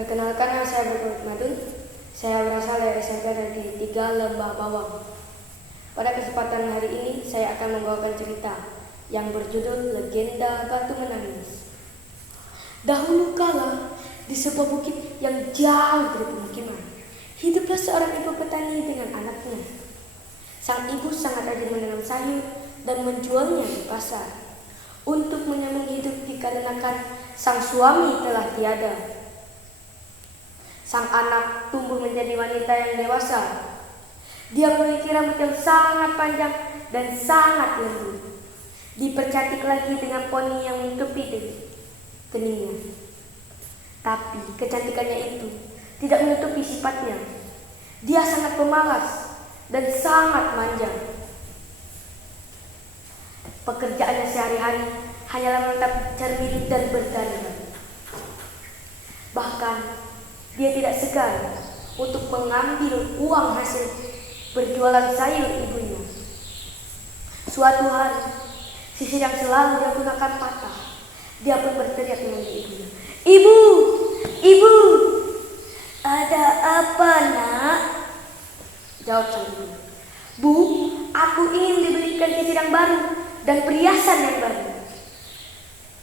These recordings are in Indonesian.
Perkenalkan, nama saya Berkut Madun. Saya berasal dari SMP Negeri 3 Lembah Bawang. Pada kesempatan hari ini saya akan membawakan cerita yang berjudul Legenda Batu Menangis. Dahulu kala, di sebuah bukit yang jauh dari pemukiman, hiduplah seorang ibu petani dengan anaknya. Sang ibu sangat rajin menanam sayur dan menjualnya di pasar untuk menyambung hidup dikarenakan sang suami telah tiada. Sang anak tumbuh menjadi wanita yang dewasa. Dia memiliki rambut yang sangat panjang dan sangat lembut. Dipercantik lagi dengan poni yang menutupi keningnya. Tapi kecantikannya itu tidak menutupi sifatnya. Dia sangat pemalas dan sangat manja. Pekerjaannya sehari-hari hanyalah menatap cermin dan berdandan. Bahkan dia tidak segan untuk mengambil uang hasil berjualan sayur ibunya. Suatu hari, sisir yang selalu dia gunakan patah. Dia pun berteriak memanggil ibunya. "Ibu! Ibu! Ada apa, Nak?" Jawab sang ibu. "Bu, aku ingin dibelikan sisir yang baru dan perhiasan yang baru."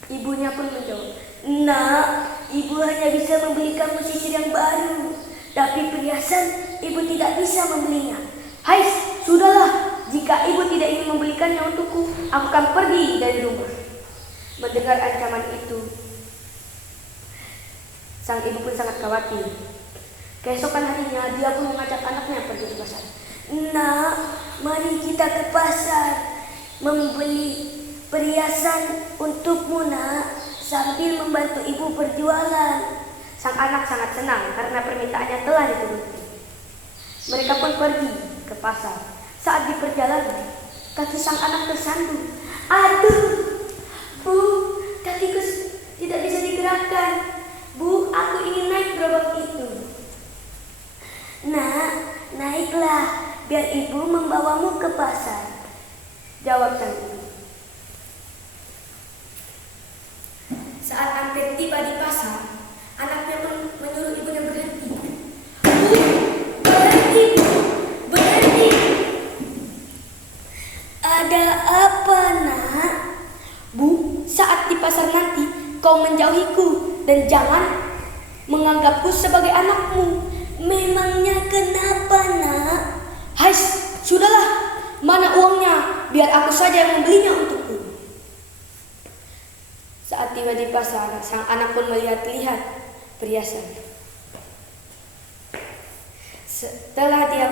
Ibunya pun menjawab, "Nak, ibu hanya bisa membelikan sisir yang baru, tapi perhiasan ibu tidak bisa membelinya." "Hai, sudahlah, jika ibu tidak ingin membelikannya untukku, aku akan pergi dari rumah." Mendengar ancaman itu, sang ibu pun sangat khawatir. Keesokan harinya, dia pun mengajak anaknya pergi ke pasar. "Nak, mari kita ke pasar membeli perhiasan untukmu, Nak, sambil membantu ibu berjualan." Sang anak sangat senang karena permintaannya telah dituruti. Mereka pun pergi ke pasar. Saat di perjalanan, kaki sang anak tersandung. "Aduh, Bu, kakiku tidak bisa digerakkan. Bu, aku ingin naik gerobak itu." "Nak, naiklah, biar ibu membawamu ke pasar," jawab sang ibu. Saat hampir tiba di pasar, anaknya pun menyuruh ibunya berhenti. "Bu, berhenti, Bu, berhenti." "Ada apa, Nak?" "Bu, saat di pasar nanti kau menjauhiku dan jangan menganggapku sebagai anakmu." "Memangnya kenapa, Nak?" "Hai, sudahlah, mana uangnya? Biar aku saja yang membelinya untukku." Saat tiba di pasar, sang anak pun melihat-lihat perhiasan. Setelah dia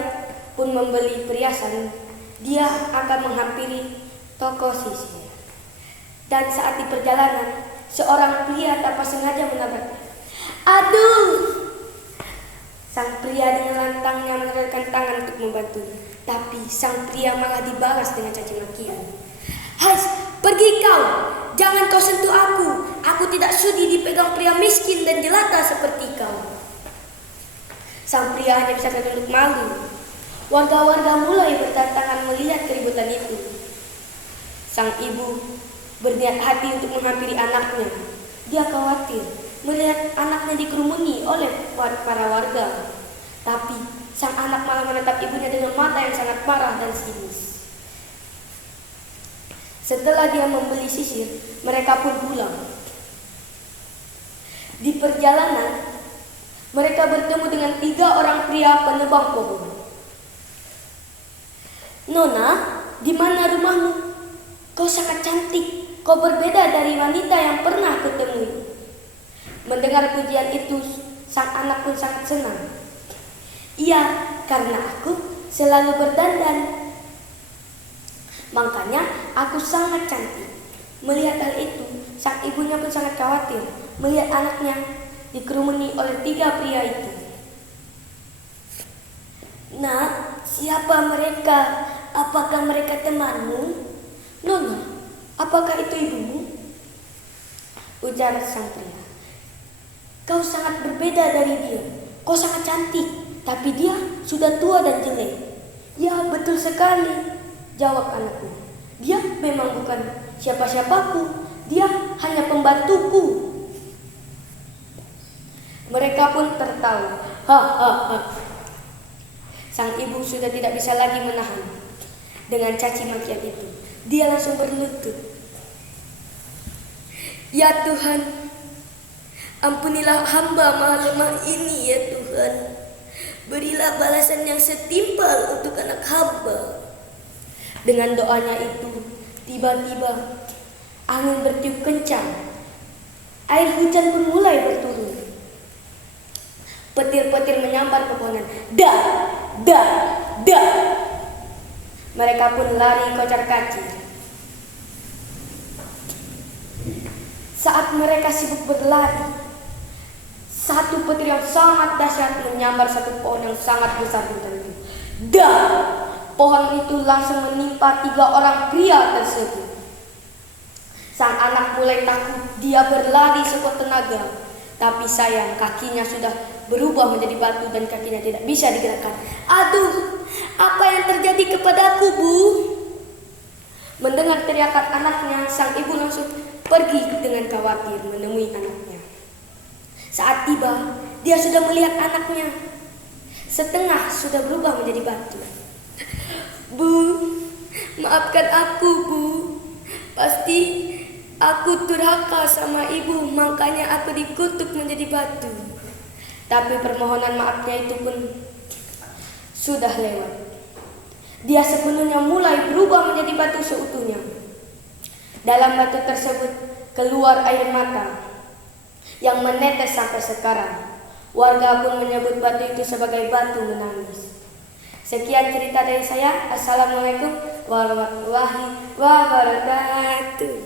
pun membeli perhiasan, dia akan menghampiri toko sisir. Dan saat di perjalanan, seorang pria tanpa sengaja menabraknya. "Aduh!" Sang pria dengan lantangnya mengeluarkan tangan untuk membantunya. Tapi sang pria malah dibalas dengan caci makian. "Hai, pergi kau! Jangan kau sentuh aku! Aku tidak sudi dipegang pria miskin dan jelata seperti kau." Sang pria hanya bisa menunduk malu. Warga-warga mulai berdatangan melihat keributan itu. Sang ibu berniat hati untuk menghampiri anaknya. Dia khawatir melihat anaknya dikerumuni oleh para warga. Tapi sang anak malah menatap ibunya dengan mata yang sangat marah dan sinis. Setelah dia membeli sisir, mereka pun pulang. Di perjalanan, mereka bertemu dengan 3 orang pria penebang pohon. "Nona, di mana rumahmu? Kau sangat cantik. Kau berbeda dari wanita yang pernah kutemui." Mendengar pujian itu, sang anak pun sangat senang. "Iya, karena aku selalu berdandan. Makanya aku sangat cantik." Melihat hal itu, sang ibunya pun sangat khawatir melihat anaknya dikerumuni oleh 3 pria itu. "Nak, siapa mereka? Apakah mereka temanmu?" "Nona, apakah itu ibumu?" ujar sang pria. "Kau sangat berbeda dari dia. Kau sangat cantik, tapi dia sudah tua dan jelek." "Ya, betul sekali," jawab anakku. "Dia memang bukan siapa-siapaku. Dia hanya pembantuku." Mereka pun tertawa. Ha. Sang ibu sudah tidak bisa lagi menahan dengan caci makian itu. Dia langsung berlutut. Ya Tuhan, ampunilah hamba maha lemah ini ya Tuhan. Berilah balasan yang setimpal untuk anak hamba. Dengan doanya itu, tiba-tiba angin bertiup kencang. Air hujan pun mulai berturun. Petir-petir menyambar pepohonan. Da. Mereka pun lari kocar-kacir. Saat mereka sibuk berlari, satu petir yang sangat dahsyat menyambar satu pohon yang sangat besar itu. Pohon itu langsung menimpa 3 orang pria tersebut. Sang anak mulai takut, dia berlari sekuat tenaga. Tapi sayang, kakinya sudah berubah menjadi batu dan kakinya tidak bisa digerakkan. Aduh, apa yang terjadi kepadaku, Bu? Mendengar teriakan anaknya, sang ibu langsung pergi dengan khawatir menemui anaknya. Saat tiba, dia sudah melihat anaknya. Setengah sudah berubah menjadi batu. Bu, maafkan aku, Bu. Pasti aku durhaka sama ibu, makanya aku dikutuk menjadi batu. Tapi permohonan maafnya itu pun sudah lewat. Dia sepenuhnya mulai berubah menjadi batu seutuhnya. Dalam batu tersebut keluar air mata yang menetes sampai sekarang. Warga pun menyebut batu itu sebagai batu menangis. Sekian cerita dari saya. Assalamualaikum warahmatullahi wabarakatuh.